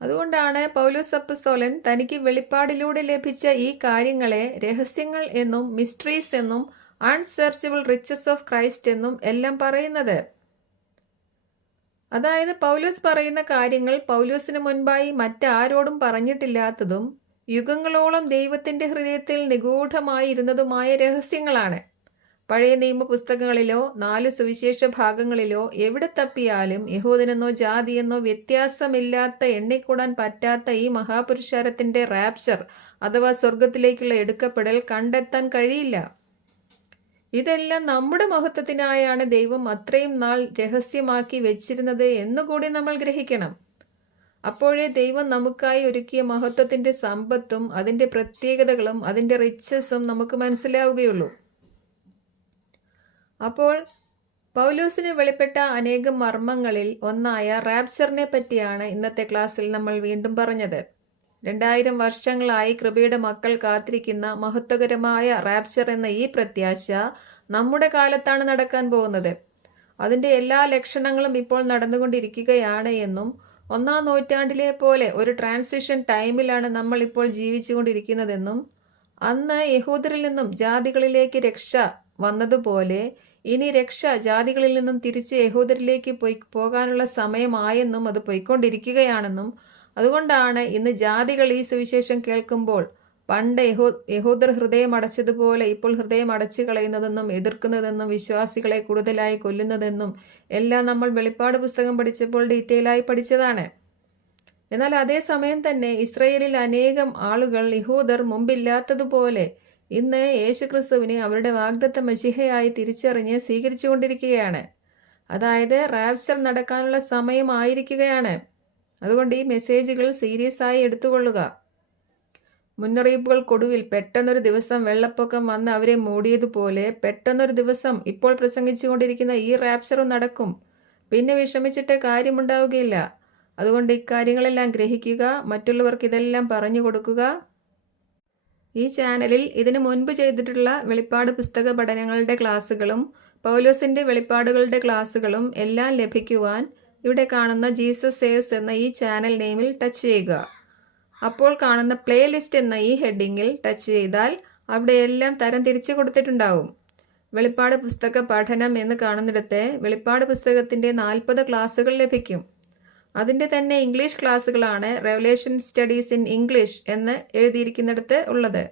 അതുകൊണ്ടാണ് പൗലോസ് അപ്പസ്തോലൻ തനിക്ക് വെളിപ്പാടിലൂടെ ലഭിച്ച ഈ കാര്യങ്ങളെ രഹസ്യങ്ങൾ എന്നും മിസ്റ്ററീസ് എന്നും അൺസെർച്ചബിൾ റിച്ചസ് ഓഫ് ക്രൈസ്റ്റ് എന്നും എല്ലാം പറയുന്നത്. അതായത് പൗലോസ് പറയുന്ന കാര്യങ്ങൾ പൗലോസിന് മുൻപായി മറ്റാരോടും പറഞ്ഞിട്ടില്ലാത്തതും യുഗങ്ങളോളം ദൈവത്തിന്റെ ഹൃദയത്തിൽ നിഗൂഢമായിരുന്നതുമായ രഹസ്യങ്ങളാണ്. പഴയ നിയമ പുസ്തകങ്ങളിലോ 4 സുവിശേഷ ഭാഗങ്ങളിലോ എവിടെ തപ്പിയാലും യഹൂദനെന്നോ ജാതിയെന്നോ വ്യത്യാസമില്ലാത്ത എണ്ണിക്കൂടാൻ പറ്റാത്ത ഈ മഹാപുരുഷാരത്തിന്റെ റാപ്ചർ അഥവാ സ്വർഗത്തിലേക്കുള്ള എടുക്കപ്പെടൽ കണ്ടെത്താൻ കഴിയില്ല. ഇതെല്ലാം നമ്മുടെ മഹത്വത്തിനായാണ് ദൈവം അത്രയും നാൾ രഹസ്യമാക്കി വെച്ചിരുന്നത് എന്നുകൂടി നമ്മൾ ഗ്രഹിക്കണം. അപ്പോഴേ ദൈവം നമുക്കായി ഒരുക്കിയ മഹത്വത്തിന്റെ സമ്പത്തും അതിന്റെ പ്രത്യേകതകളും അതിന്റെ റിച്ചസും നമുക്ക് മനസ്സിലാവുകയുള്ളൂ. അപ്പോൾ പൗലോസിന് വെളിപ്പെട്ട അനേകം മർമ്മങ്ങളിൽ ഒന്നായ റാപ്ചറിനെ പറ്റിയാണ് ഇന്നത്തെ ക്ലാസ്സിൽ നമ്മൾ വീണ്ടും പറഞ്ഞത്. 2000 വർഷങ്ങളായി കൃപയുടെ മക്കൾ കാത്തിരിക്കുന്ന മഹത്വകരമായ റാപ്ചർ എന്ന ഈ പ്രത്യാശ നമ്മുടെ കാലത്താണ് നടക്കാൻ പോകുന്നത്. അതിൻ്റെ എല്ലാ ലക്ഷണങ്ങളും ഇപ്പോൾ നടന്നുകൊണ്ടിരിക്കുകയാണ് എന്നും 1-ാം നൂറ്റാണ്ടിലെ പോലെ ഒരു ട്രാൻസിഷൻ ടൈമിലാണ് നമ്മൾ ഇപ്പോൾ ജീവിച്ചുകൊണ്ടിരിക്കുന്നതെന്നും അന്ന് യഹൂദരിൽ നിന്നും ജാതികളിലേക്ക് രക്ഷ വന്നതുപോലെ ഇനി രക്ഷ ജാതികളിൽ നിന്നും തിരിച്ച് യഹൂദരിലേക്ക് പോകാനുള്ള സമയമായെന്നും അത് പോയിക്കൊണ്ടിരിക്കുകയാണെന്നും അതുകൊണ്ടാണ് ഇന്ന് ജാതികൾ ഈ സുവിശേഷം കേൾക്കുമ്പോൾ പണ്ട് യഹൂദർ ഹൃദയം അടച്ചതുപോലെ ഇപ്പോൾ ഹൃദയം അടച്ചു കളയുന്നതെന്നും എതിർക്കുന്നതെന്നും വിശ്വാസികളെ കൂടുതലായി കൊല്ലുന്നതെന്നും എല്ലാം നമ്മൾ വെളിപ്പാട് പുസ്തകം പഠിച്ചപ്പോൾ ഡീറ്റെയിലായി പഠിച്ചതാണ്. എന്നാൽ അതേ സമയം തന്നെ ഇസ്രയേലിൽ അനേകം ആളുകൾ യഹൂദർ മുമ്പില്ലാത്തതുപോലെ ഇന്ന് യേശുക്രിസ്തുവിനെ അവരുടെ വാഗ്ദത്ത മശിഹയായി തിരിച്ചറിഞ്ഞ് സ്വീകരിച്ചുകൊണ്ടിരിക്കുകയാണ്. അതായത് റാപ്ചർ നടക്കാനുള്ള സമയമായിരിക്കുകയാണ്. അതുകൊണ്ട് ഈ മെസ്സേജുകൾ സീരിയസ് ആയി എടുത്തുകൊള്ളുക. മുന്നറിയിപ്പുകൾക്കൊടുവിൽ പെട്ടെന്നൊരു ദിവസം വെള്ളപ്പൊക്കം വന്ന് അവരെ മൂടിയതുപോലെ പെട്ടെന്നൊരു ദിവസം ഇപ്പോൾ പ്രസംഗിച്ചുകൊണ്ടിരിക്കുന്ന ഈ റാപ്ചറും നടക്കും. പിന്നെ വിഷമിച്ചിട്ട് കാര്യമുണ്ടാവുകയില്ല. അതുകൊണ്ട് ഇക്കാര്യങ്ങളെല്ലാം ഗ്രഹിക്കുക, മറ്റുള്ളവർക്ക് ഇതെല്ലാം പറഞ്ഞു കൊടുക്കുക. ഈ ചാനലിൽ ഇതിനു മുൻപ് ചെയ്തിട്ടുള്ള വെളിപ്പാട് പുസ്തക പഠനങ്ങളുടെ ക്ലാസ്സുകളും പൗലോസിന്റെ വെളിപ്പാടുകളുടെ ക്ലാസ്സുകളും എല്ലാം ലഭിക്കുവാൻ ഇവിടെ കാണുന്ന ജീസസ് സേവ്സ് എന്ന ഈ ചാനൽ നെയിമിൽ ടച്ച് ചെയ്യുക. അപ്പോൾ കാണുന്ന പ്ലേലിസ്റ്റ് എന്ന ഈ ഹെഡിങ്ങിൽ ടച്ച് ചെയ്താൽ അവിടെയെല്ലാം തരം തിരിച്ചു കൊടുത്തിട്ടുണ്ടാവും. വെളിപ്പാട് പുസ്തക പഠനം എന്ന് കാണുന്നിടത്ത് വെളിപ്പാട് പുസ്തകത്തിന്റെ 40 ക്ലാസ്സുകൾ ലഭിക്കും. അതിൻ്റെ തന്നെ ഇംഗ്ലീഷ് ക്ലാസ്സുകളാണ് റെവലേഷൻ സ്റ്റഡീസ് ഇൻ ഇംഗ്ലീഷ് എന്ന് എഴുതിയിരിക്കുന്നിടത്ത് ഉള്ളത്.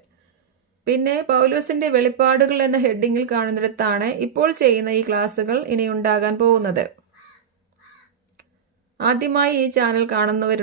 പിന്നെ പൗലോസിന്റെ വെളിപ്പാടുകൾ എന്ന ഹെഡിങ്ങിൽ കാണുന്നിടത്താണ് ഇപ്പോൾ ചെയ്യുന്ന ഈ ക്ലാസ്സുകൾ ഇനി ഉണ്ടാകാൻ പോകുന്നത്. ആദ്യമായി ഈ ചാനൽ കാണുന്നവർ